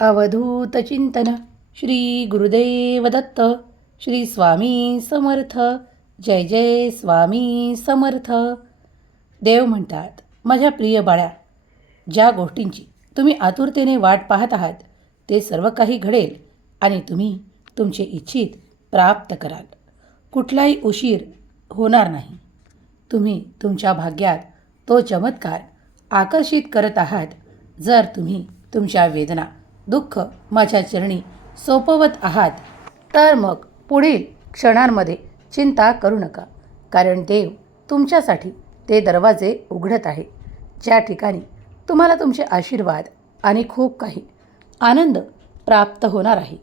अवधूत चिंतन. श्री गुरुदेव दत्त श्री स्वामी समर्थ. जय जय स्वामी समर्थ. देव म्हणतात माझ्या प्रिय बाळ्या ज्या गोष्टींची तुम्ही आतुरतेने वाट पाहत आहात ते सर्व काही घडेल आणि तुम्ही तुमचे इच्छित प्राप्त कराल. कुठलाही उशीर होणार नाही. तुम्ही तुमच्या भाग्यात तो चमत्कार आकर्षित करत आहात जर तुम्ही तुमच्या वेदना दुःख माझ्या चरणी सोपवत आहात तर मग पुढील क्षणांमध्ये चिंता करू नका. कारण देव तुमच्यासाठी ते दरवाजे उघडत आहे. ज्या ठिकाणी तुम्हाला तुमचे आशीर्वाद आणि खूप काही आनंद प्राप्त होणार आहे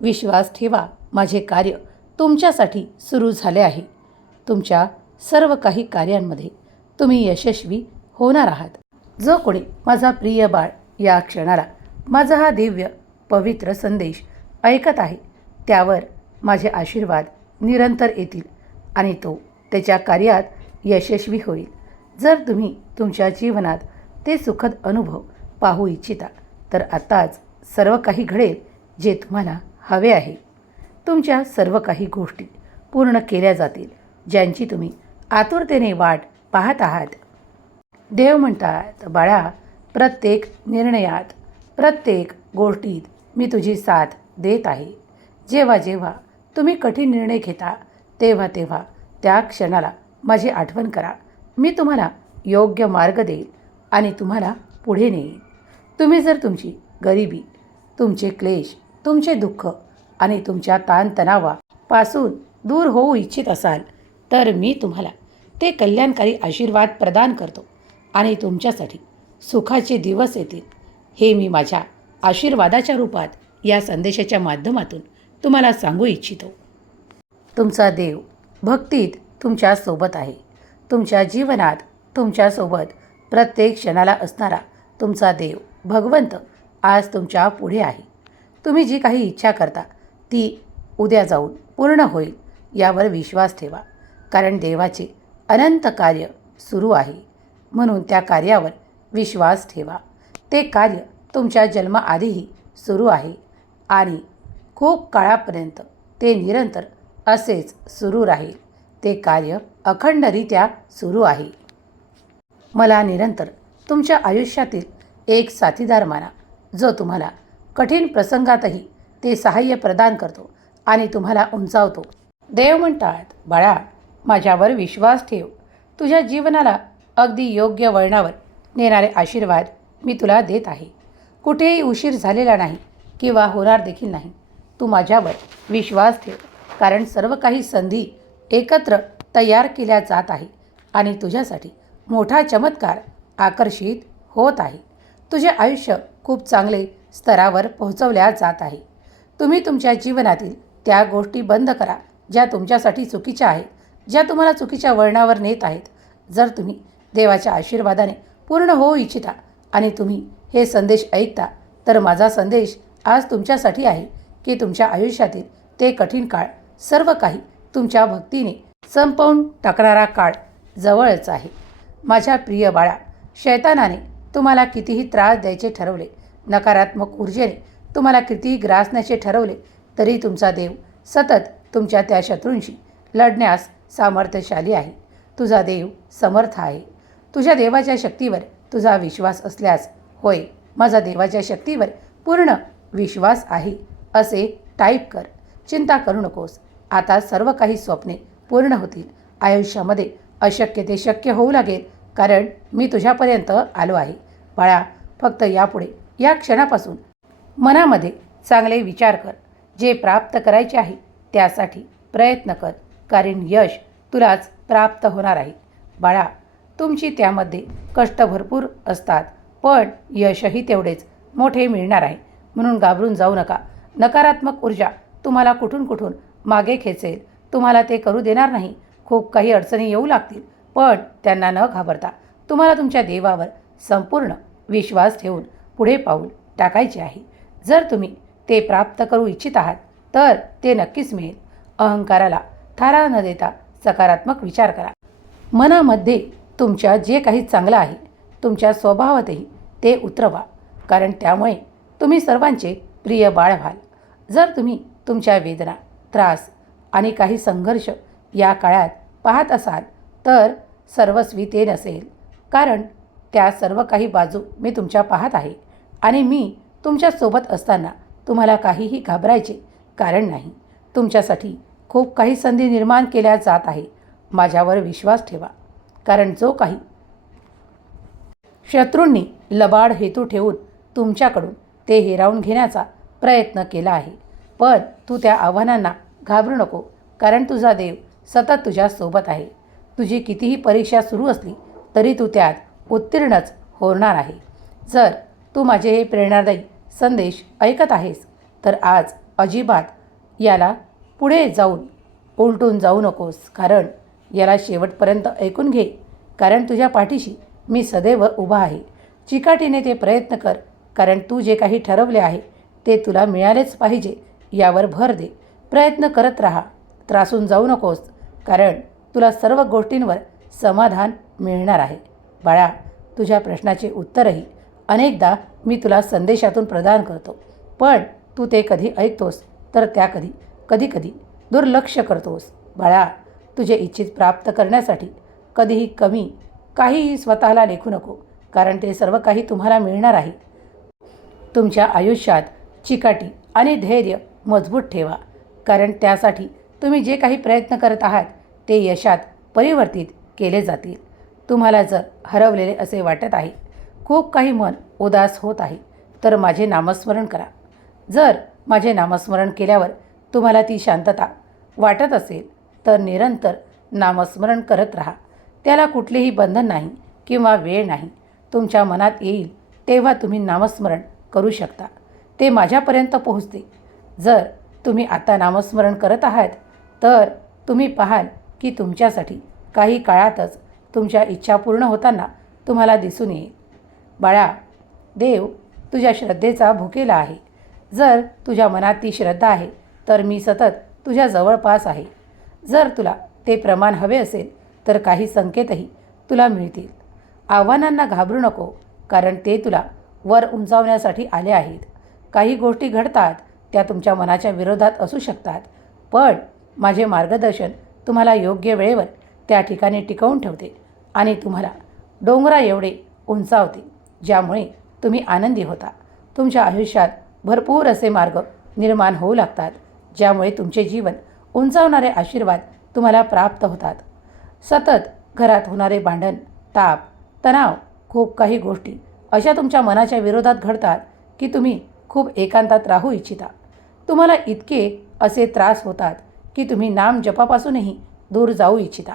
विश्वास ठेवा माझे कार्य तुमच्यासाठी सुरू झाले आहे. तुमच्या सर्व काही कार्यांमध्ये तुम्ही यशस्वी होणार आहात. जो कोणी माझा प्रिय बाळ या क्षणाला माझा हा दिव्य पवित्र संदेश ऐकत आहे. त्यावर माझे आशीर्वाद निरंतर येतील आणि तो त्याच्या कार्यात यशस्वी होईल. जर तुम्ही तुमच्या जीवनात ते सुखद अनुभव पाहू इच्छिता तर आत्ताच सर्व काही घडेल जे तुम्हाला हवे आहे. तुमच्या सर्व काही गोष्टी पूर्ण केल्या जातील ज्यांची तुम्ही आतुरतेने वाट पाहत आहात. देव म्हणतात बाळा प्रत्येक निर्णयात प्रत्येक गोष्टीत मी तुझी साथ देत आहे. जेव्हा जेव्हा तुम्ही कठीण निर्णय घेता तेव्हा तेव्हा त्या क्षणाला माझी आठवण करा. मी तुम्हाला योग्य मार्ग देईल आणि तुम्हाला पुढे नेईन. तुम्ही जर तुमची गरिबी तुमचे क्लेश तुमचे दुःख आणि तुमच्या ताणतणावापासून दूर होऊ इच्छित असाल तर मी तुम्हाला ते कल्याणकारी आशीर्वाद प्रदान करतो आणि तुमच्यासाठी सुखाचे दिवस येतील. हे मी माझ्या आशीर्वादाच्या रूपात या संदेशाच्या माध्यमातून तुम्हाला सांगू इच्छितो. तुमचा देव भक्तीत तुमच्यासोबत आहे. तुमच्या जीवनात तुमच्यासोबत प्रत्येक क्षणाला असणारा तुमचा देव भगवंत आज तुमच्यापुढे आहे. तुम्ही जी काही इच्छा करता ती उद्या जाऊन पूर्ण होईल यावर विश्वास ठेवा. कारण देवाचे अनंत कार्य सुरू आहे. म्हणून त्या कार्यावर विश्वास ठेवा. ते कार्य तुमच्या जन्माआधीही सुरू आहे आणि खूप काळापर्यंत ते निरंतर असेच सुरू राहील. ते कार्य अखंडरित्या सुरू आहे. मला निरंतर तुमच्या आयुष्यातील एक साथीदार माना जो तुम्हाला कठीण प्रसंगातही ते सहाय्य प्रदान करतो आणि तुम्हाला उंचावतो. देव म्हणतात बाळा माझ्यावर विश्वास ठेव. तुझ्या जीवनाला अगदी योग्य वळणावर नेणारे आशीर्वाद मी तुला देत आहे. कुठेही उशीर झालेला नाही किंवा होणार देखील नाही. तू माझ्यावर विश्वास ठेव कारण सर्व काही संधी एकत्र तयार केल्या जात आहे आणि तुझ्यासाठी मोठा चमत्कार आकर्षित होत आहे. तुझे आयुष्य खूप चांगले स्तरावर पोहोचवल्या जात आहे. तुम्ही तुमच्या जीवनातील त्या गोष्टी बंद करा ज्या तुमच्यासाठी चुकीच्या आहेत ज्या तुम्हाला चुकीच्या वळणावर नेत आहेत. जर तुम्ही देवाच्या आशीर्वादाने पूर्ण होऊ इच्छिता आणि तुम्ही हे संदेश ऐकता तर माझा संदेश आज तुमच्यासाठी आहे की तुमच्या आयुष्यातील ते कठीण काळ सर्व काही तुमच्या भक्तीने संपवून टाकणारा काळ जवळच आहे. माझ्या प्रिय बाळा शैतानाने तुम्हाला कितीही त्रास द्यायचे ठरवले नकारात्मक ऊर्जेने तुम्हाला कितीही ग्रासण्याचे ठरवले तरी तुमचा देव सतत तुमच्या त्या शत्रूंशी लढण्यास सामर्थ्यशाली आहे. तुझा देव समर्थ आहे. तुझ्या देवाच्या शक्तीवर तुझा विश्वास असल्यास होय माझा देवाच्या शक्तीवर पूर्ण विश्वास आहे असे टाईप कर. चिंता करू नकोस. आता सर्व काही स्वप्ने पूर्ण होतील. आयुष्यामध्ये अशक्य ते शक्य होऊ लागेल कारण मी तुझ्यापर्यंत आलो आहे. बाळा फक्त यापुढे या क्षणापासून मनामध्ये चांगले विचार कर. जे प्राप्त करायचे आहे त्यासाठी प्रयत्न कर कारण यश तुलाच प्राप्त होणार आहे. बाळा तुमची त्यामध्ये कष्ट भरपूर असतात. पण यशही तेवढेच मोठे मिळणार आहे. म्हणून घाबरून जाऊ नका. नकारात्मक ऊर्जा तुम्हाला कुठून कुठून मागे खेचेल. तुम्हाला ते करू देणार नाही. खूप काही अडचणी येऊ लागतील. पण त्यांना न घाबरता तुम्हाला तुमच्या देवावर संपूर्ण विश्वास ठेवून पुढे पाऊल टाकायचे आहे. जर तुम्ही ते प्राप्त करू इच्छित आहात तर ते नक्कीच मिळेल. अहंकाराला थारा न देता सकारात्मक विचार करा. मनामध्ये तुमच्या जे काही चांगलं आहे तुमच्या स्वभावातही ते उतरवा. कारण त्यामुळे तुम्ही सर्वांचे प्रिय बाळ व्हाल. जर तुम्ही तुमच्या वेदना त्रास आणि काही संघर्ष या काळात पाहत असाल तर सर्वस्वी ते नसेल. कारण त्या सर्व काही बाजू मी तुमच्या पाहत आहे आणि मी तुमच्यासोबत असताना तुम्हाला काहीही घाबरायचे कारण नाही. तुमच्यासाठी खूप काही संधी निर्माण केल्या जात आहे. माझ्यावर विश्वास ठेवा. कारण जो काही शत्रूंनी लबाड हेतू ठेवून तुमच्याकडून ते हिरावून घेण्याचा प्रयत्न केला आहे. पण तू त्या आव्हानांना घाबरू नको कारण तुझा देव सतत तुझ्यासोबत आहे. तुझी कितीही परीक्षा सुरू असली तरी तू त्यात उत्तीर्णच होणार आहे. जर तू माझे हे प्रेरणादायी संदेश ऐकत आहेस तर आज अजिबात याला पुढे जाऊन उलटून जाऊ नकोस कारण याला शेवटपर्यंत ऐकून घे कारण तुझ्या पाठीशी मी सदैव उभा आहे. चिकाटीने ते प्रयत्न कर कारण तू जे काही ठरवले आहे ते तुला मिळालेच पाहिजे यावर भर दे. प्रयत्न करत राहा त्रासून जाऊ नकोस कारण तुला सर्व गोष्टींवर समाधान मिळणार आहे. बाळा तुझ्या प्रश्नाचे उत्तरही अनेकदा मी तुला संदेशातून प्रदान करतो पण तू ते कधी ऐकतोस तर त्या कधी कधी कधी दुर्लक्ष करतोस. बाळा तुझे इच्छित प्राप्त करण्यासाठी कधीही कमी काहीही स्वतःला लेखू नको कारण ते सर्व काही तुम्हाला मिळणार आहे. तुमच्या आयुष्यात चिकाटी आणि धैर्य मजबूत ठेवा कारण त्यासाठी तुम्ही जे काही प्रयत्न करत आहात ते यशात परिवर्तित केले जातील. तुम्हाला जर हरवलेले असे वाटत आहे खूप काही मन उदास होत आहे तर माझे नामस्मरण करा. जर माझे नामस्मरण केल्यावर तुम्हाला ती शांतता वाटत असेल तर निरंतर नामस्मरण करत राहा. त्याला कुठलेही बंधन नाही किंवा वेळ नाही. तुमच्या मनात येईल तेव्हा तुम्ही नामस्मरण करू शकता. ते माझ्यापर्यंत पोहोचते. जर तुम्ही आता नामस्मरण करत आहात तर तुम्ही पाहाल की तुमच्यासाठी काही काळातच तुमच्या इच्छा पूर्ण होताना तुम्हाला दिसून येईल. बाळा देव तुझ्या श्रद्धेचा भुकेला आहे. जर तुझ्या मनात ती श्रद्धा आहे तर मी सतत तुझ्या जवळपास आहे. जर तुला ते प्रमाण हवे असेल तर काही संकेतही तुला मिळतील. आव्हानांना घाबरू नको कारण ते तुला वर उंचावण्यासाठी आले आहेत. काही गोष्टी घडतात त्या तुमच्या मनाच्या विरोधात असू शकतात पण माझे मार्गदर्शन तुम्हाला योग्य वेळेवर त्या ठिकाणी टिकवून ठेवते आणि तुम्हाला डोंगरा एवढे उंचावते ज्यामुळे तुम्ही आनंदी होता. तुमच्या आयुष्यात भरपूर असे मार्ग निर्माण होऊ लागतात ज्यामुळे तुमचे जीवन उंचावणारे आशीर्वाद तुम्हाला प्राप्त होतात. सतत घरात होणारे भांडण ताप तणाव खूप काही गोष्टी अशा तुमच्या मनाच्या विरोधात घडतात की तुम्ही खूप एकांतात राहू इच्छिता. तुम्हाला इतके असे त्रास होतात की तुम्ही नाम जपापासूनही दूर जाऊ इच्छिता.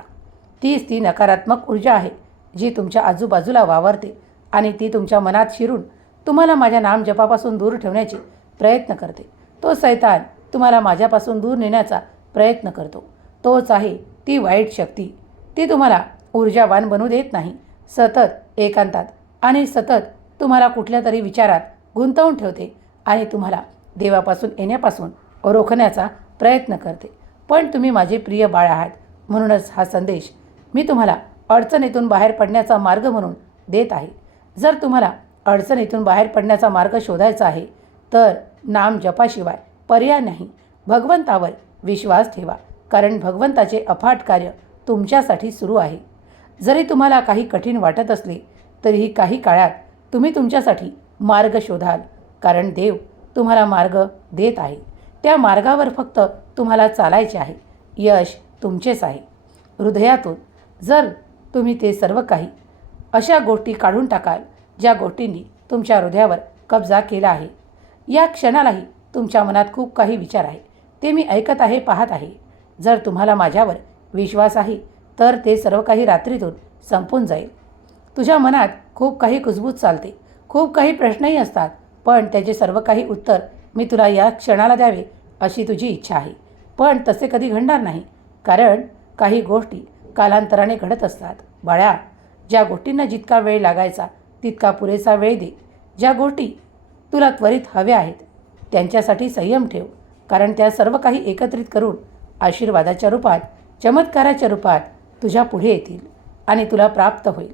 तीच ती नकारात्मक ऊर्जा आहे जी तुमच्या आजूबाजूला वावरते आणि ती तुमच्या मनात शिरून तुम्हाला माझ्या नाम जपापासून दूर ठेवण्याचे प्रयत्न करते. तो सैतान तुम्हाला माझ्यापासून दूर नेण्याचा प्रयत्न करतो. तोच आहे ती वाईट शक्ती. ती तुम्हाला ऊर्जावान बनू देत नाही. सतत एकांतात आणि सतत तुम्हाला कुठल्या तरी विचारात गुंतवून ठेवते आणि तुम्हाला देवापासून येण्यापासून रोखण्याचा प्रयत्न करते. पण तुम्ही माझे प्रिय बाळ आहात. म्हणूनच हा संदेश मी तुम्हाला अडचणीतून बाहेर पडण्याचा मार्ग म्हणून देत आहे. जर तुम्हाला अडचणीतून बाहेर पडण्याचा मार्ग शोधायचा आहे तर नाम जपाशिवाय पर्याय नाही. भगवंतावर विश्वास ठेवा. कारण भगवंताचे अफाट कार्य तुमच्यासाठी सुरू आहे. जरी तुम्हाला काही कठीण वाटत असले तरीही काही काळात तुम्ही तुमच्यासाठी मार्ग शोधाल. कारण देव तुम्हाला मार्ग देत आहे. त्या मार्गावर फक्त तुम्हाला चालायचे आहे. यश तुमचेच आहे. हृदयातून जर तुम्ही ते सर्व काही अशा गोष्टी काढून टाकाल ज्या गोष्टींनी तुमच्या हृदयावर कब्जा केला आहे. या क्षणालाही तुमच्या मनात खूप काही विचार आहे. ते मी ऐकत आहे पाहत आहे. जर तुम्हाला माझ्यावर विश्वास आहे तर ते सर्व काही रात्रीतून संपून जाईल. तुझ्या मनात खूप काही कुजबूज चालते. खूप काही प्रश्नही असतात पण त्याचे सर्व काही उत्तर मी तुला या क्षणाला द्यावे अशी तुझी इच्छा आहे. पण तसे कधी घडणार नाही कारण काही गोष्टी कालांतराने घडत असतात. बाळ्या ज्या गोष्टींना जितका वेळ लागायचा तितका पुरेसा वेळ दे. ज्या गोष्टी तुला त्वरित हव्या आहेत त्यांच्यासाठी संयम ठेव. कारण त्या सर्व काही एकत्रित करून आशीर्वादाच्या रूपात चमत्काराच्या रूपात तुझ्या पुढे येतील आणि तुला प्राप्त होईल.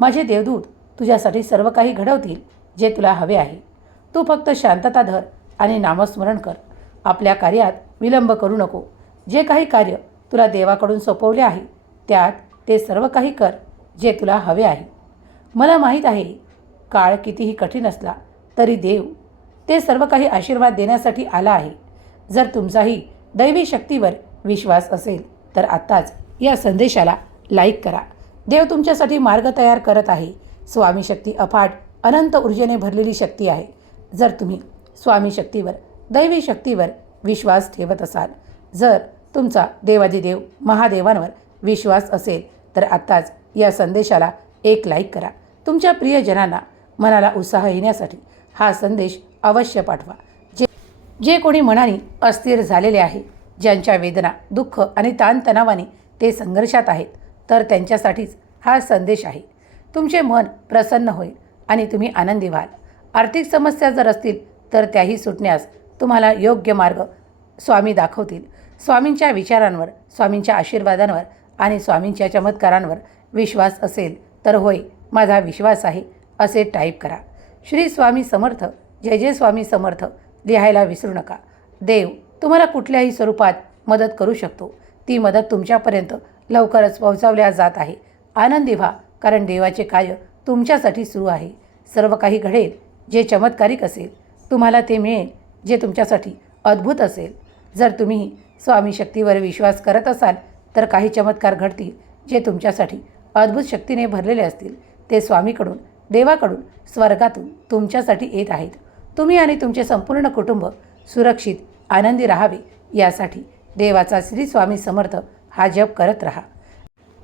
माझे देवदूत तुझ्यासाठी सर्व काही घडवतील जे तुला हवे आहे. तू फक्त शांतता धर आणि नामस्मरण कर. आपल्या कार्यात विलंब करू नको. जे काही कार्य तुला देवाकडून सोपवले आहे त्यात ते सर्व काही कर जे तुला हवे आहे. मला माहीत आहे काळ कितीही कठीण असला तरी देव ते सर्व काही आशीर्वाद देण्यासाठी आला आहे. जर तुमचाही दैवी शक्तीवर विश्वास असेल तर आत्ताच या संदेशाला लाईक करा. देव तुमच्यासाठी मार्ग तयार करत आहे. स्वामी शक्ती अफाट अनंत ऊर्जेने भरलेली शक्ती आहे. जर तुम्ही स्वामी शक्तीवर दैवी शक्तीवर विश्वास ठेवत असाल जर तुमचा देवादिदेव महादेवांवर विश्वास असेल तर आत्ताच या संदेशाला एक लाईक करा. तुमच्या प्रियजनांना मनाला उत्साह येण्यासाठी हा संदेश अवश्य पाठवा. जे कोणी मनाने अस्थिर झालेले आहे ज्यांच्या वेदना दुःख आणि ताणतणावाने ते संघर्षात आहेत तर त्यांच्यासाठीच हा संदेश आहे. तुमचे मन प्रसन्न होईल आणि तुम्ही आनंदी व्हाल. आर्थिक समस्या जर असतील तर त्याही सुटण्यास तुम्हाला योग्य मार्ग स्वामी दाखवतील. स्वामींच्या विचारांवर स्वामींच्या आशीर्वादांवर आणि स्वामींच्या चमत्कारांवर विश्वास असेल तर होय माझा विश्वास आहे असे टाईप करा. श्री स्वामी समर्थ जय जय स्वामी समर्थ. लिहायला विसरू नका. देव तुम्हाला कुठल्याही स्वरूपात मदत करू शकतो. ती मदत तुमच्यापर्यंत लवकरच पोहोचवल्या जात आहे. आनंदी व्हा कारण देवाचे कार्य तुमच्यासाठी सुरू आहे. सर्व काही घडेल जे चमत्कारिक असेल तुम्हाला ते मिळेल जे तुमच्यासाठी अद्भुत असेल. जर तुम्ही स्वामी शक्तीवर विश्वास करत असाल तर काही चमत्कार घडतील जे तुमच्यासाठी अद्भुत शक्तीने भरलेले असतील. ते स्वामीकडून देवाकडून स्वर्गातून तुमच्यासाठी येत आहेत. तुम्ही आणि तुमचे संपूर्ण कुटुंब सुरक्षित आनंदी राहावे यासाठी देवाचा श्री स्वामी समर्थ हा जप करत राहा.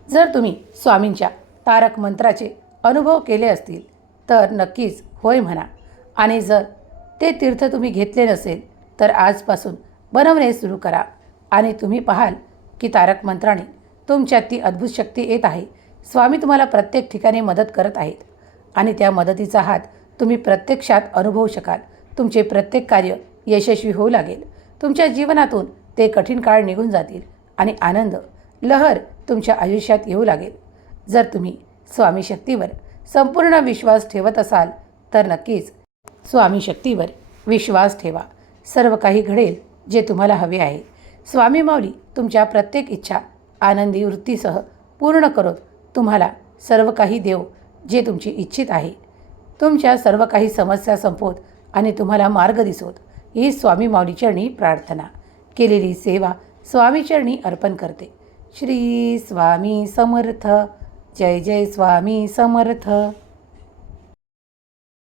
जर तुम्ही स्वामींच्या तारक मंत्राचे अनुभव केले असतील तर नक्कीच होय म्हणा. आणि जर ते तीर्थ तुम्ही घेतले नसेल तर आजपासून बनवणे सुरू करा. आणि तुम्ही पाहाल की तारक मंत्राने तुमच्यात ती अद्भुत शक्ती येत आहे. स्वामी तुम्हाला प्रत्येक ठिकाणी मदत करत आहेत. आणि त्या मदतीचा हात तुम्ही प्रत्यक्षात अनुभवू शकाल. तुमचे प्रत्येक कार्य यशस्वी होऊ लागेल. तुमच्या जीवनातून ते कठीण काळ निघून जातील आणि आनंद लहर तुमच्या आयुष्यात येऊ लागेल. जर तुम्ही स्वामी शक्तीवर संपूर्ण विश्वास ठेवत असाल तर नक्कीच स्वामी शक्तीवर विश्वास ठेवा. सर्व काही घडेल जे तुम्हाला हवे आहे. स्वामी माऊली तुमच्या प्रत्येक इच्छा आनंदी वृत्तीसह पूर्ण करत तुम्हाला सर्व काही देव जे तुमची इच्छित आहे. तुमच्या सर्व काही समस्या संपवत आणि तुम्हाला मार्ग दिसवत. ही स्वामी माऊलीचरणी प्रार्थना. केलेली सेवा स्वामीचरणी अर्पण करते. श्री स्वामी समर्थ. जय जय स्वामी समर्थ.